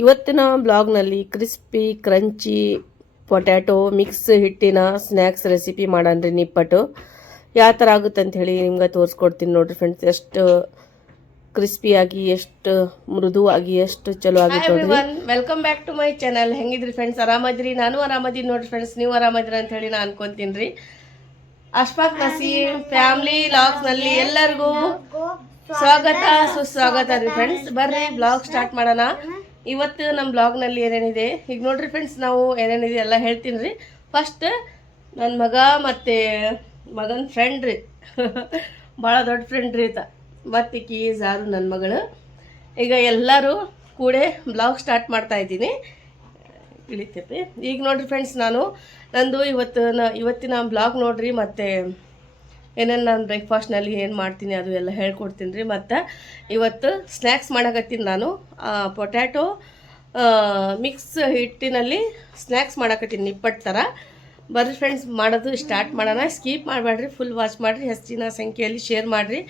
ಇವತ್ತಿನ ಬ್ಲಾಗ್ನಲ್ಲಿ crispy crunchy potato mix ಹಿಟ್ಟಿನ snacks recipe ಮಾಡನ್ರಿ ನಿಪ್ಪಟ್ಟು ಯಾವ ಥರ ಆಗುತ್ತೆ ಅಂತ ಹೇಳಿ ನಿಮ್ಗೆ ತೋರಿಸ್ಕೊಡ್ತೀನಿ ನೋಡ್ರಿ ಫ್ರೆಂಡ್ಸ್. ಎಷ್ಟು ಕ್ರಿಸ್ಪಿಯಾಗಿ ಎಷ್ಟು ಮೃದುವಾಗಿ ಎಷ್ಟು ಚಲೋ ಆಗುತ್ತೆ ನೋಡ್ರಿ. Welcome back to my channel. ಹೆಂಗಿದ್ರಿ ಫ್ರೆಂಡ್ಸ್? ಆರಾಮದ್ರಿ? ನಾನು ಆರಾಮದೀನಿ ನೋಡ್ರಿ ಫ್ರೆಂಡ್ಸ್. ನೀವು ಆರಾಮದ್ರಿ ಅಂತ ಹೇಳಿ ನಾನು ಅನ್ಕೊಂತೀನಿ ರೀ. ಅಶ್ಫಾಕ್ ನಸೀಮ್ ಫ್ಯಾಮಿಲಿ ಲಾಗ್ಸ್ ನಲ್ಲಿ ಎಲ್ಲರಿಗೂ ಸ್ವಾಗತ ಸುಸ್ವಾಗತ ರೀ ಫ್ರೆಂಡ್ಸ್. ಬರ್ರಿ ಬ್ಲಾಗ್ ಸ್ಟಾರ್ಟ್ ಮಾಡೋಣ. ಇವತ್ತು ನಮ್ಮ ಬ್ಲಾಗ್ನಲ್ಲಿ ಏನೇನಿದೆ ಈಗ ನೋಡ್ರಿ ಫ್ರೆಂಡ್ಸ್. ನಾವು ಏನೇನಿದೆ ಎಲ್ಲ ಹೇಳ್ತೀನಿ ರೀ. ಫಸ್ಟ್ ನನ್ನ ಮಗ ಮತ್ತು ಮಗನ ಫ್ರೆಂಡ್ ರೀ ಭಾಳ ದೊಡ್ಡ ಫ್ರೆಂಡ್ ರೀ ಆತ. ಮತ್ತು ಜಾರು ನನ್ನ ಮಗಳು. ಈಗ ಎಲ್ಲರೂ ಕೂಡ ಬ್ಲಾಗ್ ಸ್ಟಾರ್ಟ್ ಮಾಡ್ತಾ ಇದ್ದೀನಿ. ಇಳಿತೈತಿ ಈಗ ನೋಡ್ರಿ ಫ್ರೆಂಡ್ಸ್. ನಂದು ಇವತ್ತಿನ ಬ್ಲಾಗ್ ನೋಡ್ರಿ. ಮತ್ತು ಏನೇನು ನಾನು ಬ್ರೇಕ್ಫಾಸ್ಟ್ನಲ್ಲಿ ಏನು ಮಾಡ್ತೀನಿ ಅದು ಎಲ್ಲ ಹೇಳ್ಕೊಡ್ತೀನಿ ರೀ. ಮತ್ತು ಇವತ್ತು ಸ್ನ್ಯಾಕ್ಸ್ ಮಾಡಕತ್ತೀನಿ ನಾನು. ಪೊಟ್ಯಾಟೊ ಮಿಕ್ಸ್ ಹಿಟ್ಟಿನಲ್ಲಿ ಸ್ನ್ಯಾಕ್ಸ್ ಮಾಡಕತ್ತೀನಿ ನಿಪ್ಪಟ್ಟು ಥರ. ಬರ್ರಿ ಫ್ರೆಂಡ್ಸ್ ಮಾಡೋದು ಸ್ಟಾರ್ಟ್ ಮಾಡೋಣ. ಸ್ಕಿಪ್ ಮಾಡಬೇಡ್ರಿ, ಫುಲ್ ವಾಚ್ ಮಾಡಿರಿ, ಹೆಚ್ಚಿನ ಸಂಖ್ಯೆಯಲ್ಲಿ ಶೇರ್ ಮಾಡಿರಿ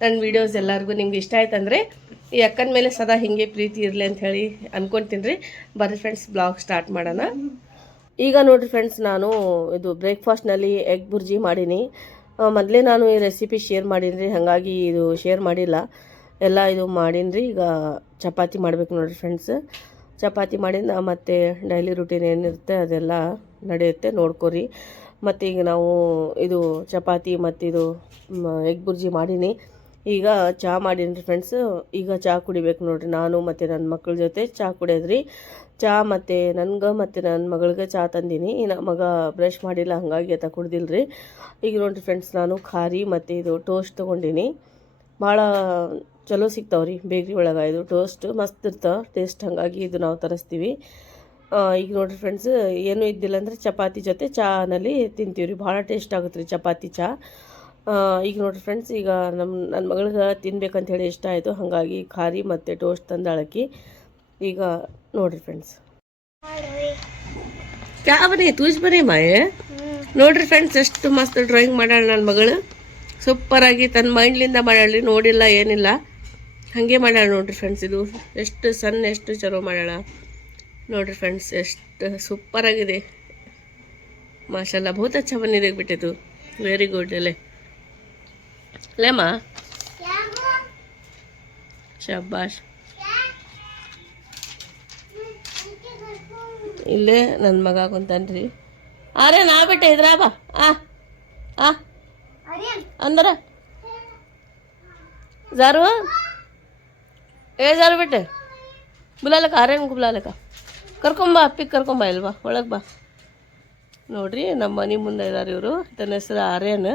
ನನ್ನ ವೀಡಿಯೋಸ್ ಎಲ್ಲರಿಗೂ. ನಿಮ್ಗೆ ಇಷ್ಟ ಆಯ್ತಂದರೆ ಈ ಅಕ್ಕನ ಮೇಲೆ ಸದಾ ಹೀಗೆ ಪ್ರೀತಿ ಇರಲಿ ಅಂತ ಹೇಳಿ ಅನ್ಕೊತೀನಿ ರೀ. ಬರ್ರಿ ಫ್ರೆಂಡ್ಸ್ ಬ್ಲಾಗ್ ಸ್ಟಾರ್ಟ್ ಮಾಡೋಣ. ಈಗ ನೋಡಿರಿ ಫ್ರೆಂಡ್ಸ್, ನಾನು ಇದು ಬ್ರೇಕ್ಫಾಸ್ಟ್ನಲ್ಲಿ ಎಗ್ ಬುರ್ಜಿ ಮಾಡೀನಿ. ಮೊದಲೇ ನಾನು ಈ ರೆಸಿಪಿ ಶೇರ್ ಮಾಡೀನಿ ರೀ, ಹಾಗಾಗಿ ಇದು ಶೇರ್ ಮಾಡಿಲ್ಲ. ಎಲ್ಲ ಇದು ಮಾಡೀನಿ ರೀ. ಈಗ ಚಪಾತಿ ಮಾಡಬೇಕು ನೋಡಿರಿ ಫ್ರೆಂಡ್ಸ್. ಚಪಾತಿ ಮಾಡಿದ ಮತ್ತು ಡೈಲಿ ರುಟೀನ್ ಏನಿರುತ್ತೆ ಅದೆಲ್ಲ ನಡೆಯುತ್ತೆ, ನೋಡ್ಕೊರಿ. ಮತ್ತು ಈಗ ನಾವು ಇದು ಚಪಾತಿ ಮತ್ತು ಇದು ಎಗ್ ಬುರ್ಜಿ ಮಾಡೀನಿ. ಈಗ ಚಹಾ ಮಾಡೀನಿ ರೀ ಫ್ರೆಂಡ್ಸ್. ಈಗ ಚಹಾ ಕುಡಿಬೇಕು ನೋಡಿರಿ. ನಾನು ಮತ್ತು ನನ್ನ ಮಕ್ಕಳ ಜೊತೆ ಚಹಾ ಕುಡಿಯೋದ್ರಿ. ಚಹಾ ಮತ್ತು ನನಗೆ ಮತ್ತು ನನ್ನ ಮಗಳಿಗೆ ಚಹಾ ತಂದೀನಿ. ನಮ್ಮ ಮಗ ಬ್ರಷ್ ಮಾಡಿಲ್ಲ, ಹಾಗಾಗಿ ಆತ ಕುಡ್ದಿಲ್ಲ ರೀ. ಈಗ ನೋಡಿರಿ ಫ್ರೆಂಡ್ಸ್, ನಾನು ಖಾರಿ ಮತ್ತು ಇದು ಟೋಸ್ಟ್ ತೊಗೊಂಡಿನಿ. ಭಾಳ ಚಲೋ ಸಿಗ್ತಾವೆ ರೀ ಬೇಕ್ರಿ ಒಳಗೆ. ಇದು ಟೋಸ್ಟ್ ಮಸ್ತ್ ಇರ್ತಾವೆ ಟೇಸ್ಟ್, ಹಾಗಾಗಿ ಇದು ನಾವು ತರಿಸ್ತೀವಿ. ಈಗ ನೋಡಿರಿ ಫ್ರೆಂಡ್ಸ್, ಏನೂ ಇದ್ದಿಲ್ಲ ಅಂದರೆ ಚಪಾತಿ ಜೊತೆ ಚಾನಲ್ಲಿ ತಿಂತೀವಿ ರೀ. ಭಾಳ ಟೇಸ್ಟ್ ಆಗುತ್ತೆ ರೀ ಚಪಾತಿ ಚಹಾ. ಈಗ ನೋಡಿರಿ ಫ್ರೆಂಡ್ಸ್, ಈಗ ನನ್ನ ಮಗಳಿಗೆ ತಿನ್ಬೇಕಂತ ಹೇಳಿ ಇಷ್ಟ ಆಯಿತು, ಹಾಗಾಗಿ ಖಾರಿ ಮತ್ತು ಟೋಸ್ಟ್ ತಂದಾಳಕಿ. ಈಗ ನೋಡಿರಿ ಫ್ರೆಂಡ್ಸ್, ಕ್ಯಾ ಬನ್ನಿ ತೂಜ್ ಬನ್ನಿ ಮಾಯೆ. ನೋಡಿರಿ ಫ್ರೆಂಡ್ಸ್, ಎಷ್ಟು ಮಸ್ತ್ ಡ್ರಾಯಿಂಗ್ ಮಾಡ್ಯಾಳ ನನ್ನ ಮಗಳು. ಸೂಪರಾಗಿ ತನ್ನ ಮೈಂಡ್ಲಿಂದ ಮಾಡ್ಯಾಳ್ರಿ, ನೋಡಿಲ್ಲ ಏನಿಲ್ಲ, ಹಾಗೆ ಮಾಡ್ಯಾಳ ನೋಡಿರಿ ಫ್ರೆಂಡ್ಸ್. ಇದು ಎಷ್ಟು ಸಣ್ಣ ಎಷ್ಟು ಚಲೋ ಮಾಡ್ಯಾಳ ನೋಡಿರಿ ಫ್ರೆಂಡ್ಸ್. ಎಷ್ಟು ಸೂಪರಾಗಿದೆ, ಮಾಶಾಲ್ಲ. ಬಹುತ್ ಅಚ್ಚ ಬಂದಿದೆ ಬಿಟ್ಟಿದ್ದು. Very good. ಲೇಮಾ ಶಾಬಾಷ್. ಇಲ್ಲೇ ನನ್ನ ಮಗ ಕುಂತಾನ್ರಿ. ಅರೆ ನಾ ಬಿಟ್ಟೆ ಇದ್ರ ಬಾ ಅಂದ್ರ ಜಾರು ಜಾರು ಬಿಟ್ಟೆ ಬುಲಾಲಕ್ಕ ಆರ್ಯನ್ ಬುಲಾಲಕ್ಕ ಕರ್ಕೊಂಬ, ಅಪ್ಪಿಗೆ ಕರ್ಕೊಂಬ, ಇಲ್ವಾ ಒಳಗೆ ಬಾ. ನೋಡ್ರಿ ನಮ್ಮ ಮನೆ ಮುಂದೆ ಇದ್ದಾರೆ ಇವರು. ತನ್ನ ಹೆಸರು ಆರ್ಯನ್.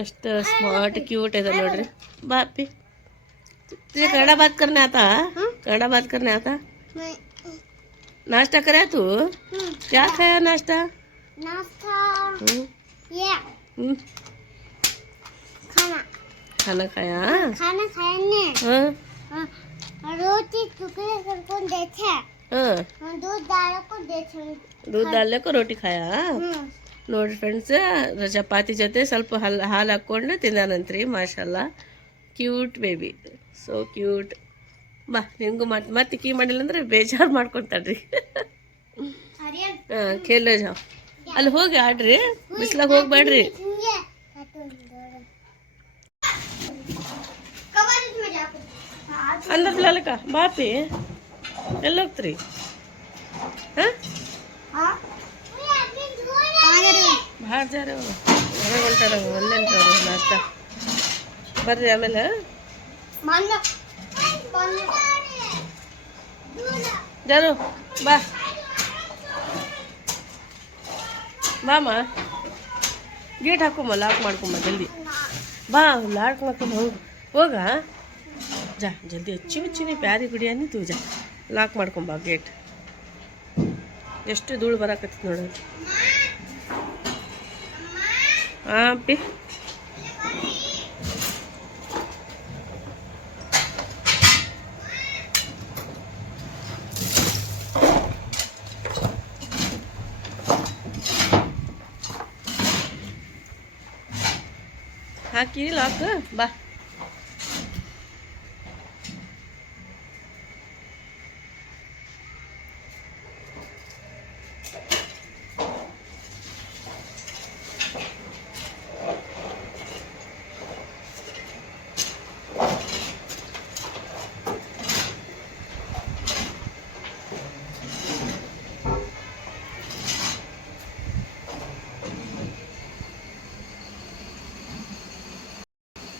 ಎಷ್ಟು ಸ್ಮಾರ್ಟ್ ಕ್ಯೂಟ್ ಇದೆ ನೋಡ್ರಿ. ಬಾ ಅಪ್ಪಿ. कन्नड़ा बात करने आता? कन्नड़ा बात करने आता? नाश्ता करे तू? क्या खाया नाश्ता? खाना खाया? खाना खाया ने? रोटी टुकड़े करको देते। दूध डाले को रोटी खाया. ನೋಡಿ ಫ್ರೆಂಡ್ಸ್, ಚಪಾತಿ ಜೊತೆ ಸ್ವಲ್ಪ ಹಾಲು ಹಾಕ್ಕೊಂಡು ತಿಂದಾನಂತ್ರಿ. ಮಾಶಾಲ್ಲ, ಕ್ಯೂಟ್ ಬೇಬಿ, ಸೋ ಕ್ಯೂಟ್. ಬಾ ನಿಮಗೂ ಮತ್ತೆ ಕೀ ಮಾಡಿಲ್ಲ ಅಂದ್ರೆ ಬೇಜಾರು ಮಾಡ್ಕೊತಾಳ್ರಿ. ಖೇಲೋ ಜಾವ್. ಅಲ್ಲಿ ಹೋಗಿ ಆಡ್ರಿ, ಬಿಸ್ಲಾಗ ಹೋಗ್ಬೇಡ್ರಿ. ಅಂದ್ರಲ್ಲಕ್ಕ ಬಾಪಿ ಎಲ್ಲಿ ಹೋಗ್ತೀರಿ? ಭಾಳ ಜಾರ ಹೊರಗೆ ಹೊಂಟಾರ, ಒಲ್ಲೆಂತವ್ರು ನಾಷ್ಟ. ಬರ್ರಿ ಆಮೇಲೆ ಜಾರು ಬಾ ಬಾಮ. ಗೇಟ್ ಹಾಕೊಂಬ, ಲಾಕ್ ಮಾಡ್ಕೊಂಬ ಜಲ್ದಿ. ಬಾ ಲಾಕ್ ಮಾಡ್ಕೊಂಡು ಹೋಗ. जा जल्दी अच्छी बच्ची ने प्यारी गुड़िया नहीं तू जा लाक ಮಾಡ್ಕೊಂಬ ಗೇಟ್. ಎಷ್ಟು ಧೂಳು ಬರಾಕತ್ತಿ ನೋಡ. ಅಪ್ಪಿ ಹಾಕಿ ಲಾಕ್ ಬಾ.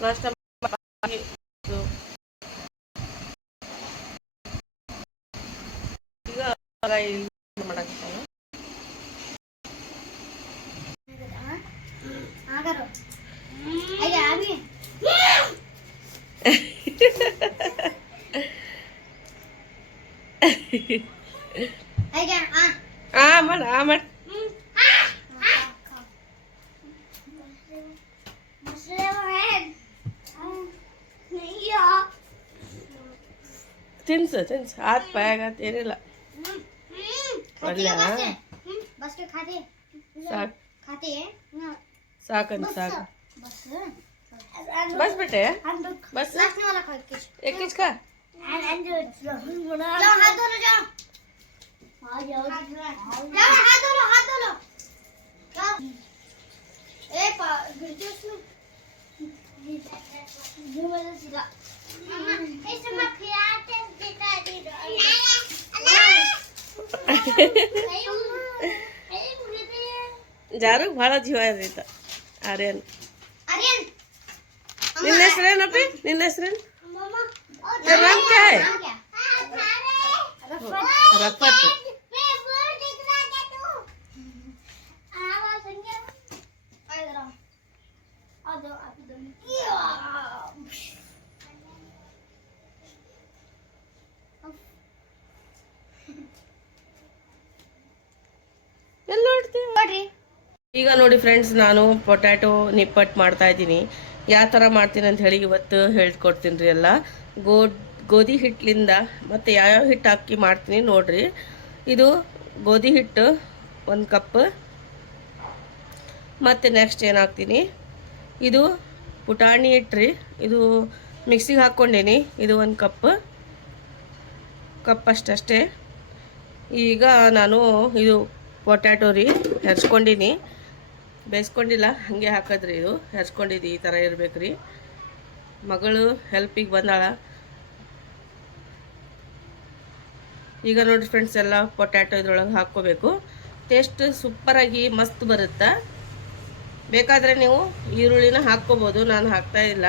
ನಾಷ್ಟ ಈಗ ಮಾಡಾಕ್ತಾನ ಮಾಡ ತಿನ್ಸು ಆತ್ ಪಾಯಾಗತ್ ಏನಿಲ್ಲ ಸಾಕಂತ ಸಾಕು बस बेटे बस एक किस का ಜಾರು ಭಾಳ ಜೀವ ಇರೈತ ಆರ್ಯನ್ ನಿನ್ನ ಹೆಸರೇನಪ್ಪಿ ನಿನ್ನ ಹೆಸರೇನು नाम क्या है रफत ಈಗ ನೋಡಿ ಫ್ರೆಂಡ್ಸ್ ನಾನು ಪೊಟ್ಯಾಟೊ ನಿಪ್ಪಟ್ಟು ಮಾಡ್ತಾ ಇದ್ದೀನಿ ಯಾವ ಥರ ಮಾಡ್ತೀನಿ ಅಂತ ಹೇಳಿ ಇವತ್ತು ಹೇಳ್ಕೊಡ್ತೀನಿ ರೀ ಎಲ್ಲ ಗೋಧಿ ಹಿಟ್ಟಿನಿಂದ ಮತ್ತು ಯಾವ್ಯಾವ ಹಿಟ್ಟು ಹಾಕಿ ಮಾಡ್ತೀನಿ ನೋಡ್ರಿ ಇದು ಗೋಧಿ ಹಿಟ್ಟು 1 ಕಪ್ ಮತ್ತು ನೆಕ್ಸ್ಟ್ ಏನು ಹಾಕ್ತೀನಿ ಇದು ಪುಟಾಣಿ ಹಿಟ್ಟು ರೀ ಇದು ಮಿಕ್ಸಿಗೆ ಹಾಕ್ಕೊಂಡೀನಿ ಇದು 1 ಕಪ್ ಅಷ್ಟೇ ಈಗ ನಾನು ಇದು ಪೊಟ್ಯಾಟೊ ರೀ ಹೆರ್ಚ್ಕೊಂಡಿನಿ ಬೇಯಿಸ್ಕೊಂಡಿಲ್ಲ ಹಾಗೆ ಹಾಕಿದ್ರಿ ಇದು ಹೆರ್ಚ್ಕೊಂಡಿದ್ದು ಈ ಥರ ಇರ್ಬೇಕು ರೀ ಮಗಳು ಹೆಲ್ಪಿಗೆ ಬಂದಾಳ ಈಗ ನೋಡಿರಿ ಫ್ರೆಂಡ್ಸ್ ಎಲ್ಲ ಪೊಟ್ಯಾಟೊ ಇದ್ರೊಳಗೆ ಹಾಕ್ಕೋಬೇಕು ಟೇಸ್ಟ್ ಸೂಪರಾಗಿ ಮಸ್ತ್ ಬರುತ್ತೆ ಬೇಕಾದರೆ ನೀವು ಈರುಳ್ಳಿನ ಹಾಕ್ಕೋಬೋದು ನಾನು ಹಾಕ್ತಾ ಇಲ್ಲ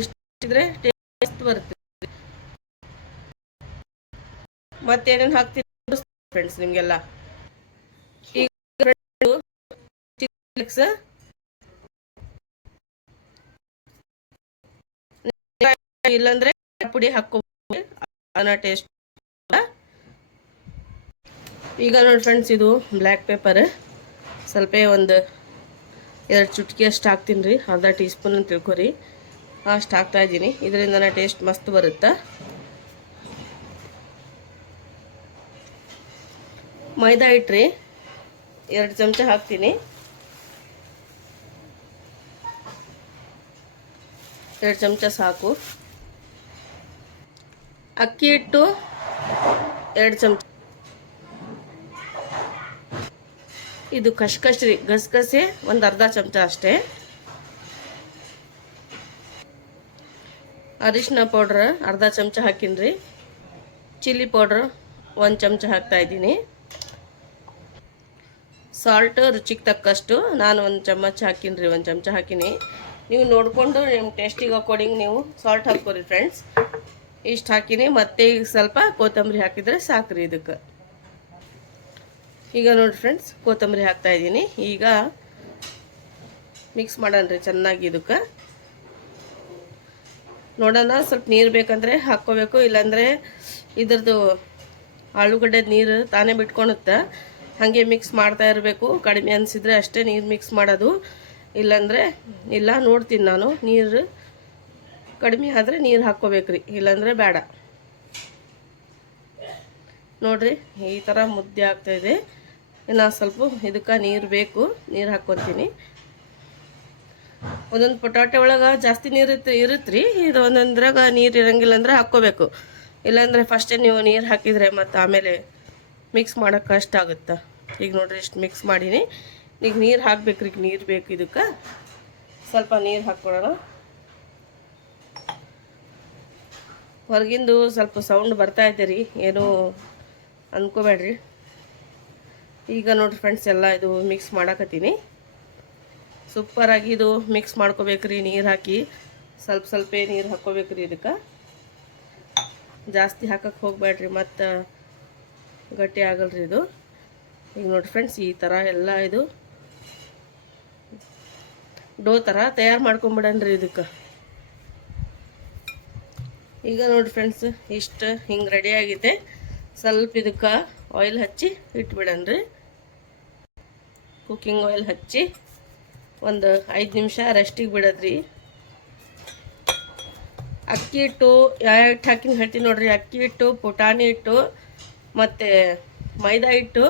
ಇಷ್ಟಿದ್ರೆ ಟೇಸ್ಟ್ ಬರುತ್ತೆ ಮತ್ತೇನೇನು ಹಾಕ್ತೀನಿ ಫ್ರೆಂಡ್ಸ್ ನಿಮಗೆಲ್ಲ ಈಗ ಇಲ್ಲಾಂದ್ರೆ ಪುಡಿ ಹಾಕ್ಕೋಬೋದು ಟೇಸ್ಟ್ ಈಗ ನೋಡಿ ಫ್ರೆಂಡ್ಸ್ ಇದು ಬ್ಲ್ಯಾಕ್ ಪೇಪರ್ ಸ್ವಲ್ಪ ಒಂದು 2 ಚುಟ್ಕಿ ಅಷ್ಟು ಹಾಕ್ತೀನಿ ರೀ ಅರ್ಧ ಟೀ ಸ್ಪೂನ್ ಅಂತ ತಿಳ್ಕೊರಿ ಅಷ್ಟು ಹಾಕ್ತಾ ಇದ್ದೀನಿ ಇದರಿಂದ ಟೇಸ್ಟ್ ಮಸ್ತ್ ಬರುತ್ತೆ ಮೈದಾ ಹಿಟ್ಟು 2 ಚಮಚ ಹಾಕ್ತೀನಿ 2 ಚಮಚ ಸಾಕು ಅಕ್ಕಿ ಹಿಟ್ಟು 2 ಚಮಚ ಇದು ಕಶ್ಕಶ್ ರೀ ಗಸಗಸೆ ಒಂದು ಅರ್ಧ ಚಮಚ ಅಷ್ಟೇ ಅರಿಶಿನ ಪೌಡ್ರ್ ಅರ್ಧ ಚಮಚ ಹಾಕಿನ್ರಿ ಚಿಲ್ಲಿ ಪೌಡ್ರ್ 1 ಚಮಚ ಹಾಕ್ತಾ ಇದ್ದೀನಿ ಸಾಲ್ಟ್ ರುಚಿಗೆ ತಕ್ಕಷ್ಟು ನಾನು 1 ಚಮಚ ಹಾಕಿನ್ರಿ 1 ಚಮಚ ಹಾಕಿನಿ ನೀವು ನೋಡಿಕೊಂಡು ನಿಮ್ಮ ಟೇಸ್ಟಿಗೆ ಅಕಾರ್ಡಿಂಗ್ ನೀವು ಸಾಲ್ಟ್ ಹಾಕ್ಕೊರಿ ಫ್ರೆಂಡ್ಸ್ ಇಷ್ಟು ಹಾಕಿನಿ ಮತ್ತೆ ಈಗ ಸ್ವಲ್ಪ ಕೊತ್ತಂಬರಿ ಹಾಕಿದರೆ ಸಾಕ್ರಿ ಇದಕ್ಕೆ ಈಗ ನೋಡಿ ಫ್ರೆಂಡ್ಸ್ ಕೊತ್ತಂಬರಿ ಹಾಕ್ತಾ ಇದ್ದೀನಿ ಈಗ ಮಿಕ್ಸ್ ಮಾಡೋಣ ಚೆನ್ನಾಗಿ ಇದಕ್ಕೆ ನೋಡೋಣ ಸ್ವಲ್ಪ ನೀರು ಬೇಕಂದರೆ ಹಾಕ್ಕೋಬೇಕು ಇಲ್ಲಾಂದರೆ ಇದ್ರದ್ದು ಆಲೂಗಡ್ಡೆ ನೀರು ತಾನೇ ಬಿಟ್ಕೊಳುತ್ತೆ ಹಾಗೆ ಮಿಕ್ಸ್ ಮಾಡ್ತಾ ಇರಬೇಕು ಕಡಿಮೆ ಅನಿಸಿದರೆ ಅಷ್ಟೇ ನೀರು ಮಿಕ್ಸ್ ಮಾಡೋದು ಇಲ್ಲಾಂದರೆ ಇಲ್ಲ ನೋಡ್ತೀನಿ ನಾನು ನೀರು ಕಡಿಮೆ ಆದರೆ ನೀರು ಹಾಕ್ಕೋಬೇಕ್ರಿ ಇಲ್ಲಾಂದರೆ ಬೇಡ ನೋಡ್ರಿ ಈ ಥರ ಮುದ್ದೆ ಆಗ್ತಾಯಿದೆ ಇನ್ನು ಸ್ವಲ್ಪ ಇದಕ್ಕೆ ನೀರು ಬೇಕು ನೀರು ಹಾಕ್ಕೊತೀನಿ ಒಂದೊಂದು ಪೊಟ್ಯಾಟೊ ಒಳಗೆ ಜಾಸ್ತಿ ನೀರು ಇರುತ್ತೆ ರೀ ಇದು ಒಂದೊಂದ್ರಾಗ ನೀರು ಇರೋಂಗಿಲ್ಲ ಅಂದರೆ ಹಾಕ್ಕೋಬೇಕು ಇಲ್ಲಾಂದರೆ ಫಸ್ಟೇ ನೀವು ನೀರು ಹಾಕಿದರೆ ಮತ್ತು ಆಮೇಲೆ ಮಿಕ್ಸ್ ಮಾಡೋಕ್ಕೆ ಕಷ್ಟ ಆಗುತ್ತೆ ಈಗ ನೋಡ್ರಿ ಇಷ್ಟು ಮಿಕ್ಸ್ ಮಾಡೀನಿ ಈಗ ನೀರು ಹಾಕ್ಬೇಕ್ರಿ ಈಗ ನೀರು ಬೇಕು ಇದಕ್ಕೆ ಸ್ವಲ್ಪ ನೀರು ಹಾಕ್ಕೊಳ್ಳೋಣ ಹೊರಗಿಂದು ಸ್ವಲ್ಪ ಸೌಂಡ್ ಬರ್ತಾ ಇದೆ ರೀ ಏನೂ ಅಂದ್ಕೋಬೇಡ್ರಿ ಈಗ ನೋಡಿರಿ ಫ್ರೆಂಡ್ಸ್ ಎಲ್ಲ ಇದು ಮಿಕ್ಸ್ ಮಾಡಾಕತ್ತೀನಿ ಸೂಪರಾಗಿ ಇದು ಮಿಕ್ಸ್ ಮಾಡ್ಕೋಬೇಕ್ರಿ ನೀರು ಹಾಕಿ ಸ್ವಲ್ಪ ಸ್ವಲ್ಪ ನೀರು ಹಾಕ್ಕೋಬೇಕ್ರಿ ಇದಕ್ಕೆ. ಜಾಸ್ತಿ ಹಾಕಕ್ಕೆ ಹೋಗ್ಬೇಡ್ರಿ, ಮತ್ತು ಗಟ್ಟಿ ಆಗಲ್ರಿ ಇದು. ಈಗ ನೋಡಿ ಫ್ರೆಂಡ್ಸ್, ಈ ಥರ ಎಲ್ಲ ಇದು ಡೋ ಥರ ತಯಾರು ಮಾಡ್ಕೊಂಬಿಡನ್ರಿ ಇದಕ್ಕೆ. ಈಗ ನೋಡಿ ಫ್ರೆಂಡ್ಸ್, ಇಷ್ಟು ಹಿಂಗೆ ರೆಡಿ ಆಗಿದೆ. ಸ್ವಲ್ಪ ಇದಕ್ಕೆ ಆಯಿಲ್ ಹಚ್ಚಿ ಇಟ್ಬಿಡನ್ರಿ. ಕುಕ್ಕಿಂಗ್ ಆಯಿಲ್ ಹಚ್ಚಿ ಒಂದು 5 ನಿಮಿಷ ರೆಸ್ಟಿಗೆ ಬಿಡೋದ್ರಿ. ಅಕ್ಕಿ ಹಿಟ್ಟು ಯಾವ ಹಿಟ್ಟು ಹಾಕಿನ ಹೇಳ್ತೀನಿ ನೋಡ್ರಿ. ಅಕ್ಕಿ ಹಿಟ್ಟು, ಪುಟಾಣಿ ಹಿಟ್ಟು ಮತ್ತು ಮೈದಾ ಹಿಟ್ಟು,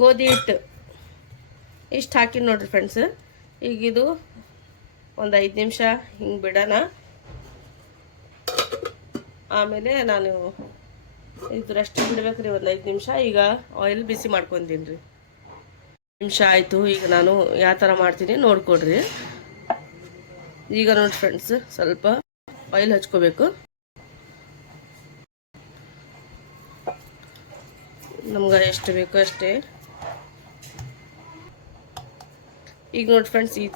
ಗೋಧಿ ಹಿಟ್ಟು ಇಷ್ಟು ಹಾಕಿ ನೋಡ್ರಿ ಫ್ರೆಂಡ್ಸ್. ಈಗ ಇದು ಒಂದು 5 ನಿಮಿಷ ಹಿಂಗೆ ಬಿಡೋಣ. ಆಮೇಲೆ ನಾನು ಇದು ರೆಸ್ಟ್ ಬಿಡ್ಬೇಕ್ರಿ ಒಂದು 5 ನಿಮಿಷ. ಈಗ ಆಯಿಲ್ ಬಿಸಿ ಮಾಡ್ಕೊತೀನಿ ರೀ. ನಿಮಿಷ ಆಯಿತು. ಈಗ ನಾನು ಯಾವ ಥರ ಮಾಡ್ತೀನಿ ನೋಡ್ಕೊಡ್ರಿ. ಈಗ ನೋಡಿ ಫ್ರೆಂಡ್ಸ್, ಸ್ವಲ್ಪ ಆಯಿಲ್ ಹಚ್ಕೋಬೇಕು. ನಮ್ಗೆ ಎಷ್ಟು ಬೇಕೋ ಅಷ್ಟೇ. ಈಗ ನೋಡಿ ಫ್ರೆಂಡ್ಸ್, ಈ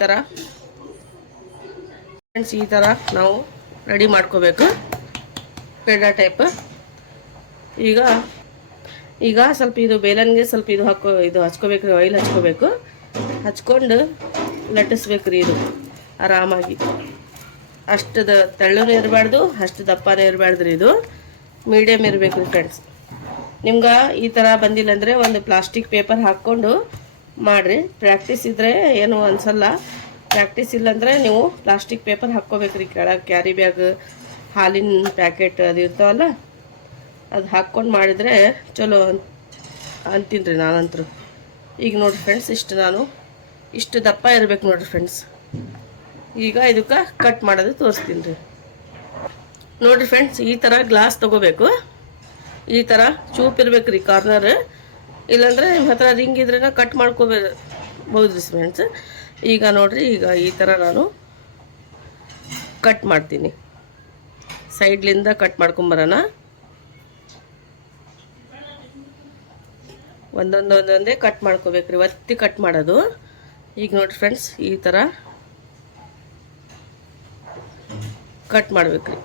ಥರ ನಾವು ರೆಡಿ ಮಾಡ್ಕೋಬೇಕು, ಪೇಡ ಟೈಪ್. ಈಗ ಸ್ವಲ್ಪ ಇದು ಬೇಲನ್ಗೆ ಸ್ವಲ್ಪ ಇದು ಹಚ್ಕೋಬೇಕ್ರಿ, ಆಯಿಲ್ ಹಚ್ಕೋಬೇಕು. ಹಚ್ಕೊಂಡು ಲಟ್ಟಿಸ್ಬೇಕ್ರಿ ಇದು ಆರಾಮಾಗಿ. ಅಷ್ಟು ತೆಳ್ಳನೂ ಇರಬಾರ್ದು, ಅಷ್ಟು ದಪ್ಪನೇ ಇರಬಾರ್ದು ರೀ. ಇದು ಮೀಡಿಯಮ್ ಇರಬೇಕು ಫ್ರೆಂಡ್ಸ್. ನಿಮ್ಗೆ ಈ ಥರ ಬಂದಿಲ್ಲ ಅಂದರೆ ಒಂದು ಪ್ಲಾಸ್ಟಿಕ್ ಪೇಪರ್ ಹಾಕ್ಕೊಂಡು ಮಾಡಿರಿ. ಪ್ರಾಕ್ಟೀಸ್ ಇದ್ದರೆ ಏನು ಅನ್ಸಲ್ಲ. ಪ್ರಾಕ್ಟೀಸ್ ಇಲ್ಲಾಂದರೆ ನೀವು ಪ್ಲಾಸ್ಟಿಕ್ ಪೇಪರ್ ಹಾಕ್ಕೋಬೇಕ್ರಿ ಕೆಳಗೆ. ಕ್ಯಾರಿ ಬ್ಯಾಗ್, ಹಾಲಿನ ಪ್ಯಾಕೆಟ್ ಅದು ಇರ್ತಾವಲ್ಲ, ಅದು ಹಾಕ್ಕೊಂಡು ಮಾಡಿದರೆ ಚಲೋ ಅಂತೀನಿ ರೀ ನಾನಂತರೂ. ಈಗ ನೋಡಿರಿ ಫ್ರೆಂಡ್ಸ್, ಇಷ್ಟು ದಪ್ಪ ಇರಬೇಕು ನೋಡಿರಿ ಫ್ರೆಂಡ್ಸ್. ಈಗ ಇದಕ್ಕೆ ಕಟ್ ಮಾಡೋದು ತೋರಿಸ್ತೀನಿ ರೀ. ನೋಡಿರಿ ಫ್ರೆಂಡ್ಸ್, ಈ ಥರ ಗ್ಲಾಸ್ ತೊಗೋಬೇಕು. ಈ ಥರ ಚೂಪ್ ಇರ್ಬೇಕು ರೀ ಕಾರ್ನರ್. ಇಲ್ಲಾಂದರೆ ನಿಮ್ಮ ಹತ್ರ ರಿಂಗ್ ಇದ್ರೇನ ಕಟ್ ಮಾಡ್ಕೋಬಹುದು ರೀ ಫ್ರೆಂಡ್ಸ್. ಈಗ ನೋಡಿರಿ, ಈಗ ಈ ಥರ ನಾನು ಕಟ್ ಮಾಡ್ತೀನಿ. ಸೈಡ್ಲಿಂದ ಕಟ್ ಮಾಡ್ಕೊಂಬರೋಣ. ಒಂದೊಂದೇ ಕಟ್ ಮಾಡ್ಕೋಬೇಕ್ರಿ, ಒತ್ತಿ ಕಟ್ ಮಾಡೋದು. ಈಗ ನೋಡಿ ಫ್ರೆಂಡ್ಸ್, ಈ ಥರ ಕಟ್ ಮಾಡ್ಬೇಕ್ರಿ.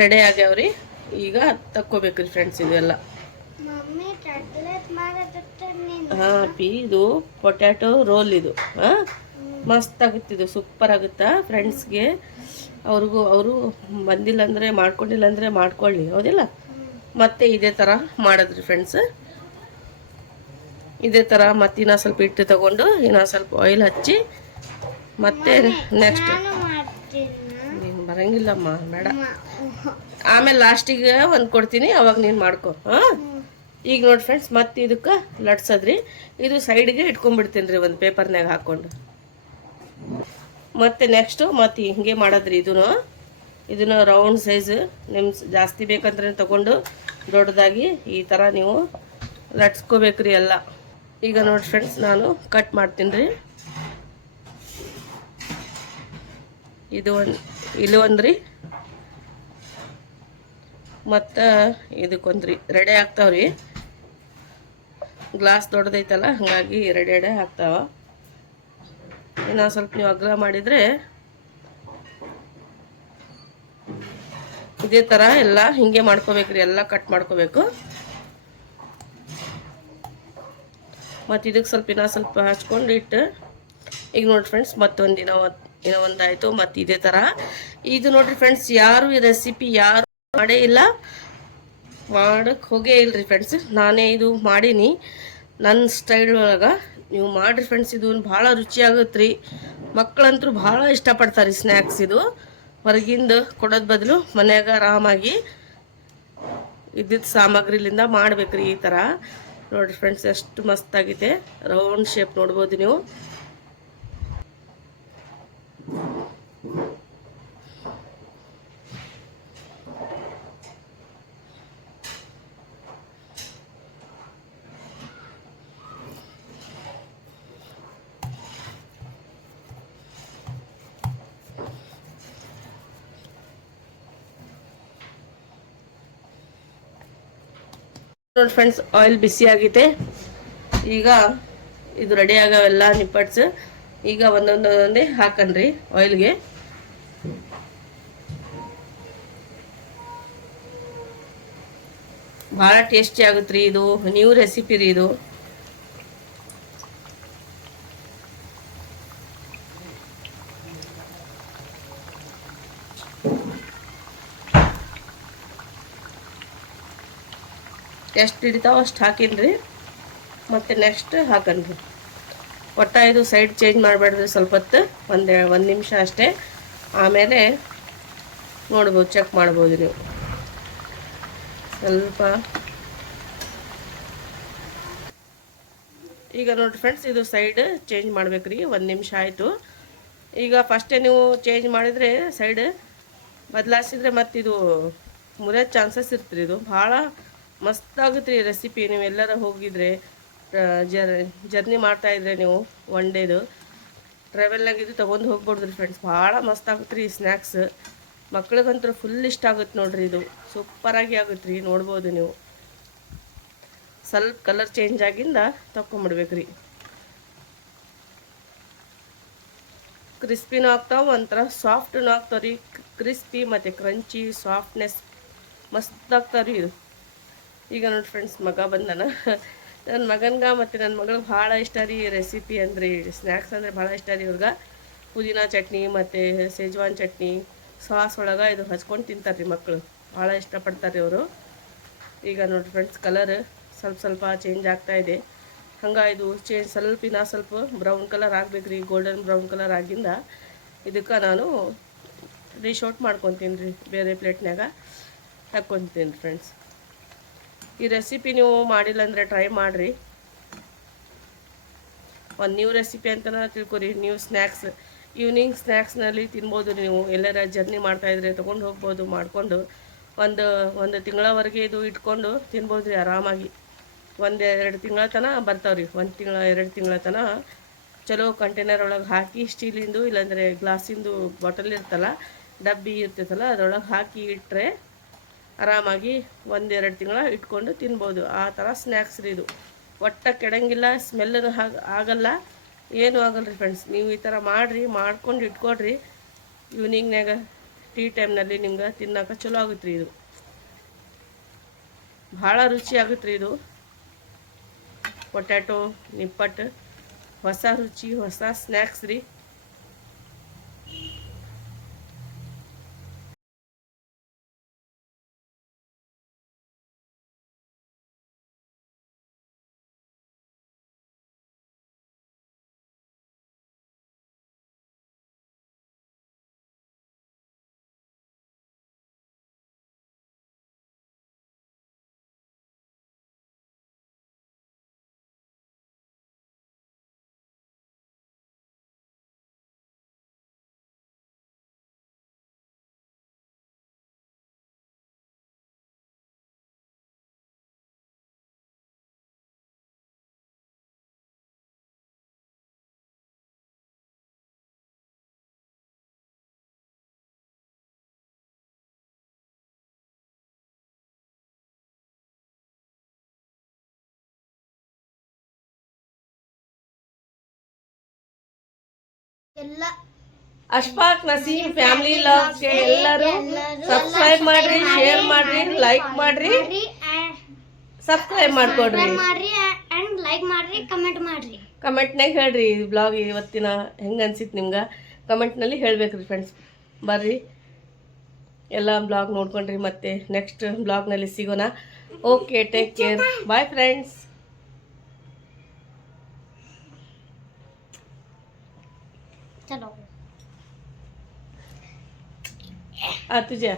ರೆಡಿ ಆಗ್ಯಾವ್ರಿ. ಈಗ ತಕ್ಕೋಬೇಕ್ರಿ ಫ್ರೆಂಡ್ಸ್ ಇದೆಲ್ಲ. ಇದು ಪೊಟ್ಯಾಟೊ ರೋಲ್. ಇದು ಮಸ್ತ್ ಆಗುತ್ತಿದು, ಸೂಪರ್ ಆಗುತ್ತಾ ಫ್ರೆಂಡ್ಸ್ಗೆ. ಅವರು ಬಂದಿಲ್ಲ ಅಂದರೆ ಮಾಡ್ಕೊಂಡಿಲ್ಲ ಅಂದರೆ ಮಾಡ್ಕೊಳ್ಳಿ, ಹೌದಿಲ್ಲ. ಮತ್ತೆ ಇದೇ ಥರ ಮಾಡೋದ್ರಿ ಫ್ರೆಂಡ್ಸ್. ಇದೇ ಥರ ಮತ್ತೆ ಇನ್ನೂ ಸ್ವಲ್ಪ ಹಿಟ್ಟು ತಗೊಂಡು ಇನ್ನೂ ಸ್ವಲ್ಪ ಆಯಿಲ್ ಹಚ್ಚಿ ಮತ್ತೆ ನೆಕ್ಸ್ಟ್ ನೀನು ಬರಂಗಿಲ್ಲಮ್ಮ, ಬೇಡ. ಆಮೇಲೆ ಲಾಸ್ಟಿಗೆ ಒಂದು ಕೊಡ್ತೀನಿ, ಅವಾಗ ನೀನು ಮಾಡ್ಕೊ. ಈಗ ನೋಡಿ ಫ್ರೆಂಡ್ಸ್, ಮತ್ತೆ ಇದಕ್ಕೆ ಲಟ್ಸದ್ರಿ. ಇದು ಸೈಡ್ಗೆ ಇಟ್ಕೊಂಡ್ಬಿಡ್ತೀನಿ ರೀ ಒಂದು ಪೇಪರ್ನಾಗ ಹಾಕ್ಕೊಂಡು. ಮತ್ತೆ ನೆಕ್ಸ್ಟು ಮತ್ತೆ ಹಿಂಗೆ ಮಾಡೋದ್ರಿ. ಇದನ್ನು ರೌಂಡ್ ಸೈಜ್ ನಿಮ್ಗೆ ಜಾಸ್ತಿ ಬೇಕಂದ್ರೆ ತಗೊಂಡು ದೊಡ್ಡದಾಗಿ ಈ ಥರ ನೀವು ಲಟ್ಸ್ಕೋಬೇಕ್ರಿ ಎಲ್ಲ. ಈಗ ನೋಡಿ ಫ್ರೆಂಡ್ಸ್, ನಾನು ಕಟ್ ಮಾಡ್ತೀನಿ ರೀ. ಇಲ್ಲಿ ಒಂದ್ರಿ, ಮತ್ತು ಇದಕ್ಕೊಂದ್ರಿ ರೆಡಿ ಆಗ್ತಾವ್ರಿ. ಗ್ಲಾಸ್ ದೊಡ್ಡದೈತಲ್ಲ, ಹಾಗಾಗಿ ರೆಡಿ ಆಗ್ತಾವ. ಇನ್ನೂ ಸ್ವಲ್ಪ ನೀವು ಅಗ್ರ ಮಾಡಿದರೆ ಇದೇ ಥರ ಎಲ್ಲ ಹಿಂಗೆ ಮಾಡ್ಕೋಬೇಕ್ರಿ. ಎಲ್ಲ ಕಟ್ ಮಾಡ್ಕೋಬೇಕು. ಮತ್ತು ಇದಕ್ಕೆ ಸ್ವಲ್ಪ ಇನ್ನೂ ಸ್ವಲ್ಪ ಹಚ್ಕೊಂಡು ಇಟ್ಟು ಈಗ ನೋಡಿ ಫ್ರೆಂಡ್ಸ್, ಇನ್ನೂ ಒಂದಾಯಿತು. ಮತ್ತು ಇದೇ ಥರ ಇದು ನೋಡಿರಿ ಫ್ರೆಂಡ್ಸ್, ಯಾರು ಈ ರೆಸಿಪಿ ಯಾರು ಮಾಡೇ ಇಲ್ಲ, ಮಾಡೋಕ್ಕೆ ಹೋಗೇ ಇಲ್ಲರಿ ಫ್ರೆಂಡ್ಸ್. ನಾನೇ ಇದು ಮಾಡೀನಿ ನನ್ನ ಸ್ಟೈಲ್ ಒಳಗೆ. ನೀವು ಮಾಡಿರಿ ಫ್ರೆಂಡ್ಸ್, ಇದು ಭಾಳ ರುಚಿಯಾಗುತ್ತೆ ರೀ. ಮಕ್ಕಳಂತೂ ಭಾಳ ಇಷ್ಟಪಡ್ತಾರೆ ಸ್ನ್ಯಾಕ್ಸ್. ಇದು ಹೊರಗಿಂದ ಕೊಡೋದು ಬದಲು ಮನ್ಯಾಗ ಆರಾಮಾಗಿ ಇದ್ದಿದ್ದ ಸಾಮಗ್ರಿಲಿಂದ ಮಾಡ್ಬೇಕ್ರಿ ಈ ಥರ. ನೋಡಿರಿ ಫ್ರೆಂಡ್ಸ್, ಎಷ್ಟು ಮಸ್ತಾಗಿದೆ. ರೌಂಡ್ ಶೇಪ್ ನೋಡ್ಬೋದು ನೀವು. ನೋಡಿ ಫ್ರೆಂಡ್ಸ್, ಆಯಿಲ್ ಬಿಸಿ ಆಗಿದೆ. ಈಗ ಇದು ರೆಡಿ ಆಗವೆಲ್ಲ ನಿಪ್ಪಟ್ಸ್. ಈಗ ಒಂದೊಂದೇ ಹಾಕನ್ರಿ ಆಯಿಲ್ಗೆ. ಭಾಳ ಟೇಸ್ಟಿ ಆಗುತ್ತೆ ರೀ ಇದು. ನ್ಯೂ ರೆಸಿಪಿ ರೀ ಇದು. ಎಷ್ಟು ಹಿಡಿತಾವ ಅಷ್ಟು ಹಾಕಿನ್ರಿ. ಮತ್ತು ನೆಕ್ಸ್ಟ್ ಹಾಕನ್ರಿ. ಒಟ್ಟ ಇದು ಸೈಡ್ ಚೇಂಜ್ ಮಾಡಬೇಡ್ರಿ ಸ್ವಲ್ಪ ಹೊತ್ತು, ಒಂದು ನಿಮಿಷ ಅಷ್ಟೇ. ಆಮೇಲೆ ನೋಡ್ಬೋದು, ಚೆಕ್ ಮಾಡ್ಬೋದು ನೀವು. ಸ್ವಲ್ಪ ಈಗ ನೋಡಿರಿ ಫ್ರೆಂಡ್ಸ್, ಇದು ಸೈಡ್ ಚೇಂಜ್ ಮಾಡ್ಬೇಕ್ರಿ. 1 ನಿಮಿಷ ಆಯಿತು. ಈಗ ಫಸ್ಟೇ ನೀವು ಚೇಂಜ್ ಮಾಡಿದರೆ ಸೈಡ್ ಬದಲಾಯಿಸಿದ್ರೆ ಮತ್ತಿದು ಮುರಿಯೋ ಚಾನ್ಸಸ್ ಇರ್ತೀರಿ. ಇದು ಭಾಳ ಮಸ್ತಾಗುತ್ತೆ ರೀ ರೆಸಿಪಿ. ನೀವು ಎಲ್ಲರ ಹೋಗಿದ್ರೆ ಜರ್ನಿ ಮಾಡ್ತಾಯಿದ್ರೆ ನೀವು ಒನ್ ಡೇದು ಟ್ರಾವೆಲ್ನಾಗಿದ್ದು ತೊಗೊಂಡು ಹೋಗ್ಬೋದ್ರಿ ಫ್ರೆಂಡ್ಸ್. ಭಾಳ ಮಸ್ತ್ ಆಗುತ್ತೆ ರೀ ಸ್ನ್ಯಾಕ್ಸ್. ಮಕ್ಳಿಗಂತೂ ಫುಲ್ ಇಷ್ಟ ಆಗುತ್ತೆ ನೋಡ್ರಿ. ಇದು ಸೂಪರಾಗಿ ಆಗುತ್ತೆ ರೀ, ನೋಡ್ಬೋದು ನೀವು. ಸ್ವಲ್ಪ ಕಲರ್ ಚೇಂಜ್ ಆಗಿಂದ ತಗೊಂಬಿಡ್ಬೇಕ್ರಿ. ಕ್ರಿಸ್ಪಿನೂ ಆಗ್ತಾವೆ, ಒಂಥರ ಸಾಫ್ಟೂ ಆಗ್ತಾವೆ ರೀ. ಕ್ರಿಸ್ಪಿ ಮತ್ತು ಕ್ರಂಚಿ ಸಾಫ್ಟ್ನೆಸ್ ಮಸ್ತ್ ಆಗ್ತಾವೆ ರೀ ಇದು. ಈಗ ನೋಡಿ ಫ್ರೆಂಡ್ಸ್, ಮಗ ಬಂದನ. ನನ್ನ ಮಗನ್ಗೆ ಮತ್ತು ನನ್ನ ಮಗಳಿಗೆ ಭಾಳ ಇಷ್ಟ ರೀ ರೆಸಿಪಿ ಅಂದರೆ, ಸ್ನ್ಯಾಕ್ಸ್ ಅಂದರೆ ಭಾಳ ಇಷ್ಟ ರೀ ಇವ್ರಿಗೆ. ಪುದೀನ ಚಟ್ನಿ ಮತ್ತು ಸೇಜ್ವಾನ್ ಚಟ್ನಿ ಸಾಸ್ ಒಳಗೆ ಇದು ಹಚ್ಕೊಂಡು ತಿಂತಾರೆ ರೀ ಮಕ್ಕಳು. ಭಾಳ ಇಷ್ಟಪಡ್ತಾರೆ ರೀ ಅವರು. ಈಗ ನೋಡಿ ಫ್ರೆಂಡ್ಸ್, ಕಲರ್ ಸ್ವಲ್ಪ ಚೇಂಜ್ ಆಗ್ತಾಯಿದೆ. ಹಂಗೆ ಇದು ಸ್ವಲ್ಪ ಬ್ರೌನ್ ಕಲರ್ ಆಗ್ಬೇಕು ರೀ. ಗೋಲ್ಡನ್ ಬ್ರೌನ್ ಕಲರ್ ಆಗಿಂದ ಇದಕ್ಕೆ ನಾನು ಡಿಶ್ ಔಟ್ ಮಾಡ್ಕೊತೀನಿ ರೀ. ಬೇರೆ ಪ್ಲೇಟ್ನಾಗ ಹಾಕ್ಕೊತೀನಿ ಫ್ರೆಂಡ್ಸ್. ಈ ರೆಸಿಪಿ ನೀವು ಮಾಡಿಲ್ಲ ಅಂದರೆ ಟ್ರೈ ಮಾಡಿರಿ. ಒಂದು ನ್ಯೂ ರೆಸಿಪಿ ಅಂತಲೇ ತಿಳ್ಕೊರಿ. ನ್ಯೂ ಸ್ನ್ಯಾಕ್ಸ್, ಈವ್ನಿಂಗ್ ಸ್ನ್ಯಾಕ್ಸ್ನಲ್ಲಿ ತಿನ್ಬೋದು ನೀವು. ಎಲ್ಲರ ಜರ್ನಿ ಮಾಡ್ತಾಯಿದ್ರೆ ತೊಗೊಂಡು ಹೋಗ್ಬೋದು. ಮಾಡಿಕೊಂಡು ಒಂದು ತಿಂಗಳವರೆಗೆ ಇದು ಇಟ್ಕೊಂಡು ತಿನ್ಬೋದು ರೀ ಆರಾಮಾಗಿ. 1-2 ತಿಂಗಳ ತನಕ ಬರ್ತಾವೆ ರೀ. 1 ತಿಂಗಳ 2 ತಿಂಗಳ ತನಕ ಚಲೋ ಕಂಟೈನರ್ ಒಳಗೆ ಹಾಕಿ, ಸ್ಟೀಲಿಂದು ಇಲ್ಲಾಂದರೆ ಗ್ಲಾಸಿಂದು ಬಾಟಲ್ ಇರ್ತಲ್ಲ, ಡಬ್ಬಿ ಇರ್ತೈತಲ್ಲ, ಅದರೊಳಗೆ ಹಾಕಿ ಇಟ್ಟರೆ ಆರಾಮಾಗಿ 1-2 ತಿಂಗಳ ಇಟ್ಕೊಂಡು ತಿನ್ಬೋದು. ಆ ಥರ ಸ್ನ್ಯಾಕ್ಸ್ ರೀ ಇದು. ಒಟ್ಟ ಕೆಡಂಗಿಲ್ಲ, ಸ್ಮೆಲ್ಲೂ ಆಗಲ್ಲ, ಏನೂ ಆಗಲ್ಲ ರೀ ಫ್ರೆಂಡ್ಸ್. ನೀವು ಈ ಥರ ಮಾಡಿರಿ, ಮಾಡ್ಕೊಂಡು ಇಟ್ಕೊಡ್ರಿ. ಈವ್ನಿಂಗ್ನಾಗ ಟೀ ಟೈಮ್ನಲ್ಲಿ ನಿಮ್ಗೆ ತಿನ್ನೋಕೆ ಚಲೋ ಆಗುತ್ತೆ ರೀ ಇದು. ಭಾಳ ರುಚಿ ಆಗುತ್ತೆ ರೀ ಇದು. ಪೊಟ್ಯಾಟೊ ನಿಪ್ಪಟ್ಟು ಹೊಸ ರುಚಿ, ಹೊಸ ಸ್ನ್ಯಾಕ್ಸ್ ರೀ. ಅಶ್ಫಾಕ್ ನಸೀಮ್ ಫ್ಯಾಮಿಲಿ ಲಾಗ್ಸ್ಗೆ ಎಲ್ಲರೂ ಸಬ್ಸ್ಕ್ರೈಬ್ ಮಾಡ್ರಿ, ಶೇರ್ ಮಾಡ್ರಿ, ಲೈಕ್ ಮಾಡ್ರಿ, ಸಬ್ಸ್ಕ್ರೈಬ್ ಮಾಡ್ಕೊಡ್ರಿ, ಲೈಕ್ ಮಾಡ್ರಿ, ಕಮೆಂಟ್ ಮಾಡ್ರಿ. ಕಮೆಂಟ್ನಾಗ ಹೇಳ್ರಿ ಈ ಬ್ಲಾಗ್ ಇವತ್ತಿನ ಹೆಂಗೆ ಅನ್ಸಿತ್ತು ನಿಮ್ಗೆ ಕಮೆಂಟ್ನಲ್ಲಿ ಹೇಳ್ಬೇಕ್ರಿ ಫ್ರೆಂಡ್ಸ್. ಬರ್ರಿ ಎಲ್ಲ ಬ್ಲಾಗ್ ನೋಡ್ಕೊಂಡ್ರಿ. ಮತ್ತೆ ನೆಕ್ಸ್ಟ್ ಬ್ಲಾಗ್ನಲ್ಲಿ ಸಿಗೋಣ. Okay, take care, bye friends. चलो तुझ्या